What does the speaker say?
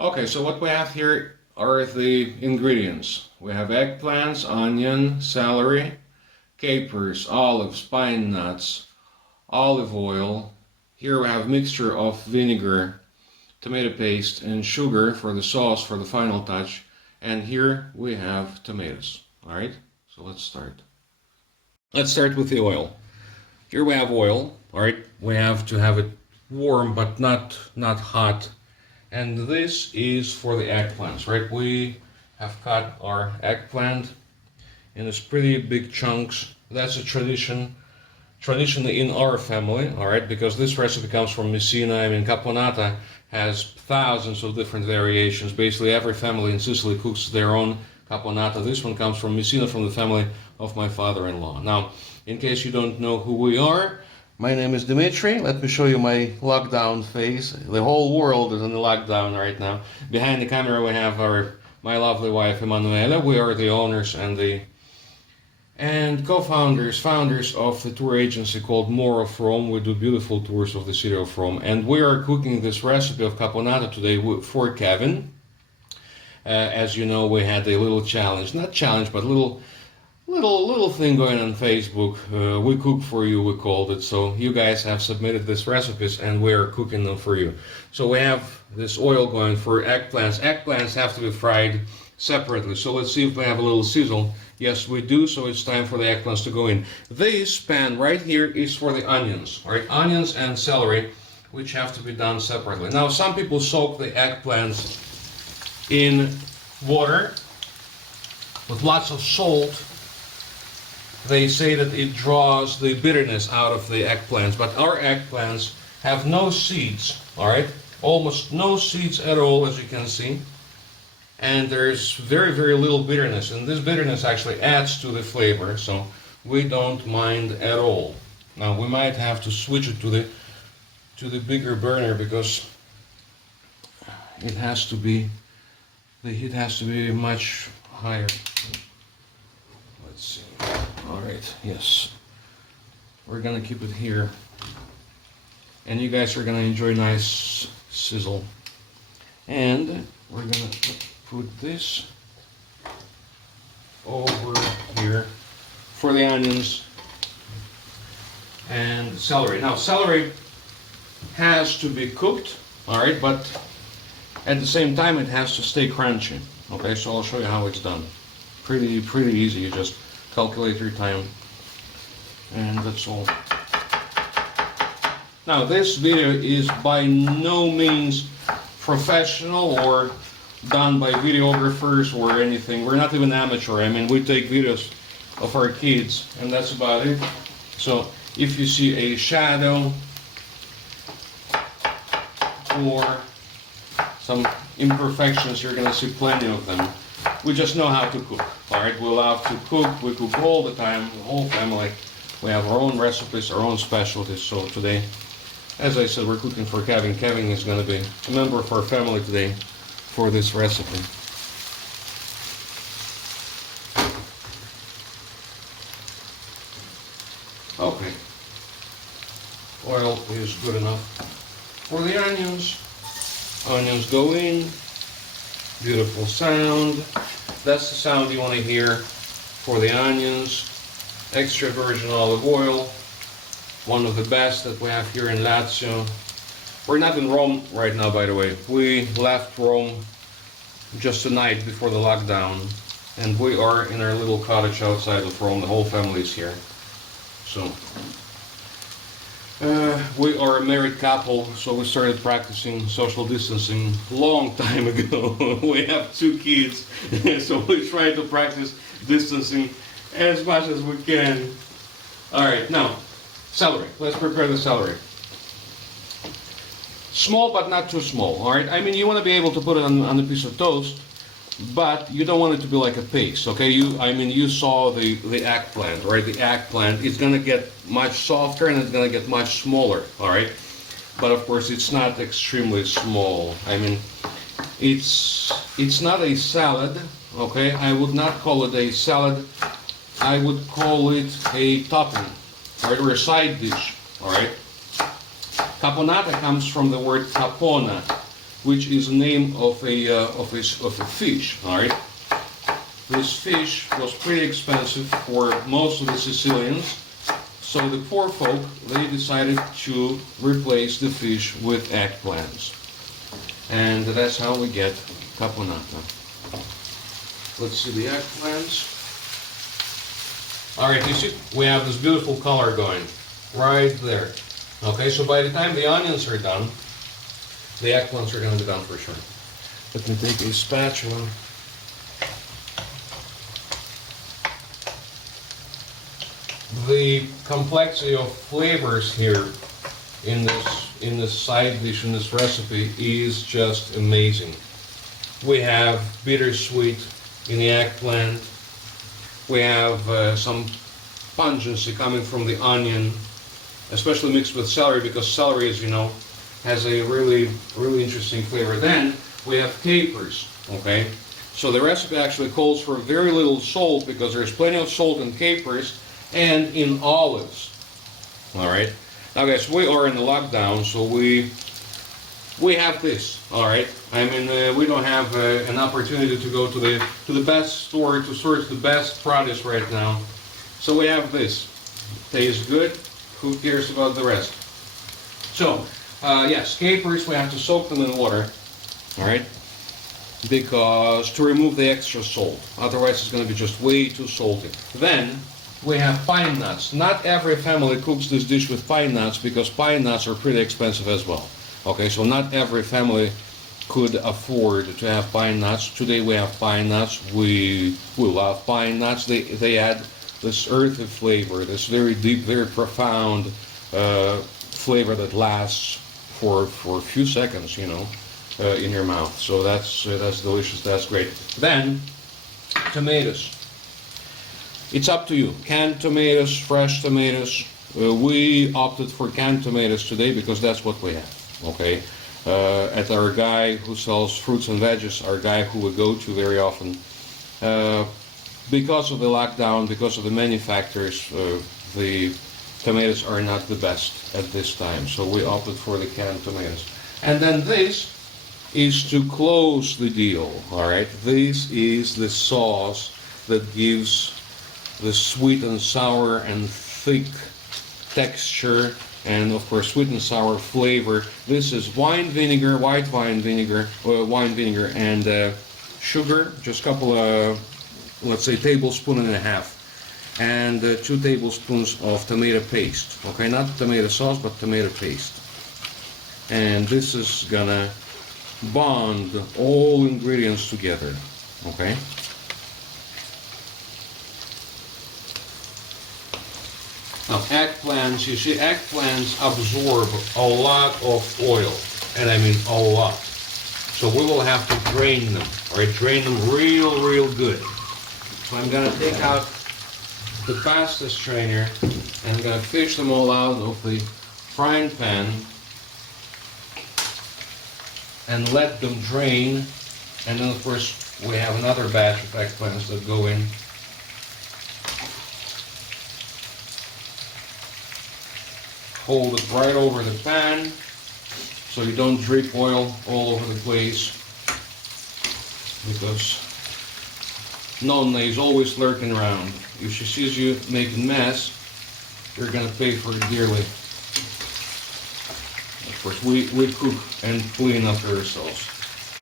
Okay, so what we have here are the ingredients. We have eggplants, onion, celery, capers, olives, pine nuts, olive oil. Here we have mixture of vinegar, tomato paste, and sugar for the sauce for the final touch. And here we have tomatoes. Alright, so let's start. Let's start with the oil. Here we have oil. Alright, we have to have it warm but not hot. And this is for the eggplants, right? We have cut our eggplant in this pretty big chunks. That's a tradition in our family, all right? Because this recipe comes from Messina. I mean, Caponata has thousands of different variations. Basically, every family in Sicily cooks their own Caponata. This one comes from Messina, from the family of my father-in-law. Now, in case you don't know who we are, my name is Dmitri. Let me show you my lockdown face. The whole world is in the lockdown right now. Behind the camera we have my lovely wife Emanuela. We are the owners and co-founders, founders of the tour agency called More of Rome. We do beautiful tours of the city of Rome, and we are cooking this recipe of Caponata today for Kevin. As you know, we had a little challenge, not challenge, but little thing going on Facebook. We cook for you, we called it. So you guys have submitted these recipes and we are cooking them for you. So we have this oil going for eggplants. Eggplants have to be fried separately. So let's see if we have a little sizzle. Yes, we do. So it's time for the eggplants to go in. This pan right here is for the onions, all right? Onions and celery, which have to be done separately. Now, some people soak the eggplants in water with lots of salt. They say that it draws the bitterness out of the eggplants, but our eggplants have no seeds, all right? Almost no seeds at all, as you can see. And there's very, very little bitterness, and this bitterness actually adds to the flavor, so we don't mind at all. Now, we might have to switch it to the bigger burner because it has to be, the heat has to be much higher. Let's see. All right, yes. We're gonna keep it here. And you guys are gonna enjoy nice sizzle. And we're gonna put this over here for the onions and celery. Now, celery has to be cooked, all right, but at the same time it has to stay crunchy. Okay, so I'll show you how it's done. Pretty easy. You just calculate your time, and that's all. Now, this video is by no means professional or done by videographers or anything. We're not even amateur. I mean, we take videos of our kids, and that's about it. So if you see a shadow or some imperfections, you're gonna see plenty of them. We just know how to cook, all right? We love to cook. We cook all the time, the whole family. We have our own recipes, our own specialties. So today, as I said, we're cooking for Kevin. Kevin is going to be a member of our family today for this recipe. Okay. Oil is good enough for the onions. Onions go in. Beautiful sound. That's the sound you want to hear for the onions. Extra virgin olive oil, one of the best that we have here in Lazio. We're not in Rome right now, by the way. We left Rome just the night before the lockdown, and we are in our little cottage outside of Rome. The whole family is here. So we are a married couple, so we started practicing social distancing a long time ago. We have 2 kids, so we try to practice distancing as much as we can. All right, now, celery. Let's prepare the celery. Small, but not too small, all right? I mean, you want to be able to put it on a piece of toast, but you don't want it to be like a paste, okay? You saw the eggplant, right? The eggplant is gonna get much softer and it's gonna get much smaller, all right? But of course, it's not extremely small. I mean, it's not a salad, okay? I would not call it a salad. I would call it a topping, all right, or a side dish, all right? Caponata comes from the word capona, which is the name of a fish. All right. This fish was pretty expensive for most of the Sicilians, so the poor folk, they decided to replace the fish with eggplants. And that's how we get caponata. Let's see the eggplants. Alright, you see, we have this beautiful color going right there. Okay, so by the time the onions are done, the eggplants are going to be done for sure. Let me take a spatula. The complexity of flavors here in this side dish, in this recipe, is just amazing. We have bittersweet in the eggplant. We have some pungency coming from the onion, especially mixed with celery, because celery, as you know, has a really interesting flavor. Then we have capers. Okay, so the recipe actually calls for very little salt because there's plenty of salt in capers and in olives. All right. Now, guys, we are in the lockdown, so we have this. All right. I mean, we don't have an opportunity to go to the best store to source the best produce right now. So we have this. Tastes good. Who cares about the rest? So, yes, capers, we have to soak them in water. All right. Because to remove the extra salt. Otherwise, it's going to be just way too salty. Then we have pine nuts. Not every family cooks this dish with pine nuts because pine nuts are pretty expensive as well. Okay, so not every family could afford to have pine nuts. Today we have pine nuts. We love pine nuts. They add this earthy flavor, this very deep, very profound flavor that lasts for a few seconds, you know, in your mouth. So that's delicious. That's great. Then tomatoes. It's up to you. Canned tomatoes, fresh tomatoes. We opted for canned tomatoes today because that's what we have. Okay. At our guy who sells fruits and veggies, our guy who we go to very often, because of the lockdown, because of the many factors, the tomatoes are not the best at this time. So we opted for the canned tomatoes. And then this is to close the deal. All right. This is the sauce that gives the sweet and sour and thick texture, and of course sweet and sour flavor. This is wine vinegar, white wine vinegar, and sugar, just a couple of, let's say, tablespoon and a half, and 2 tablespoons of tomato paste. Okay, not tomato sauce, but tomato paste. And this is gonna bond all ingredients together. Okay. Now, eggplants, you see, eggplants absorb a lot of oil, and I mean a lot. So we will have to drain them, all right? Drain them real good. So I'm gonna take out the pasta strainer, and I'm gonna fish them all out of the frying pan, and let them drain. And then, of course, we have another batch of eggplants that go in. Hold it right over the pan so you don't drip oil all over the place, because Nonna is always lurking around. If she sees you making mess, you're gonna pay for it dearly. Of course, we cook and clean after ourselves.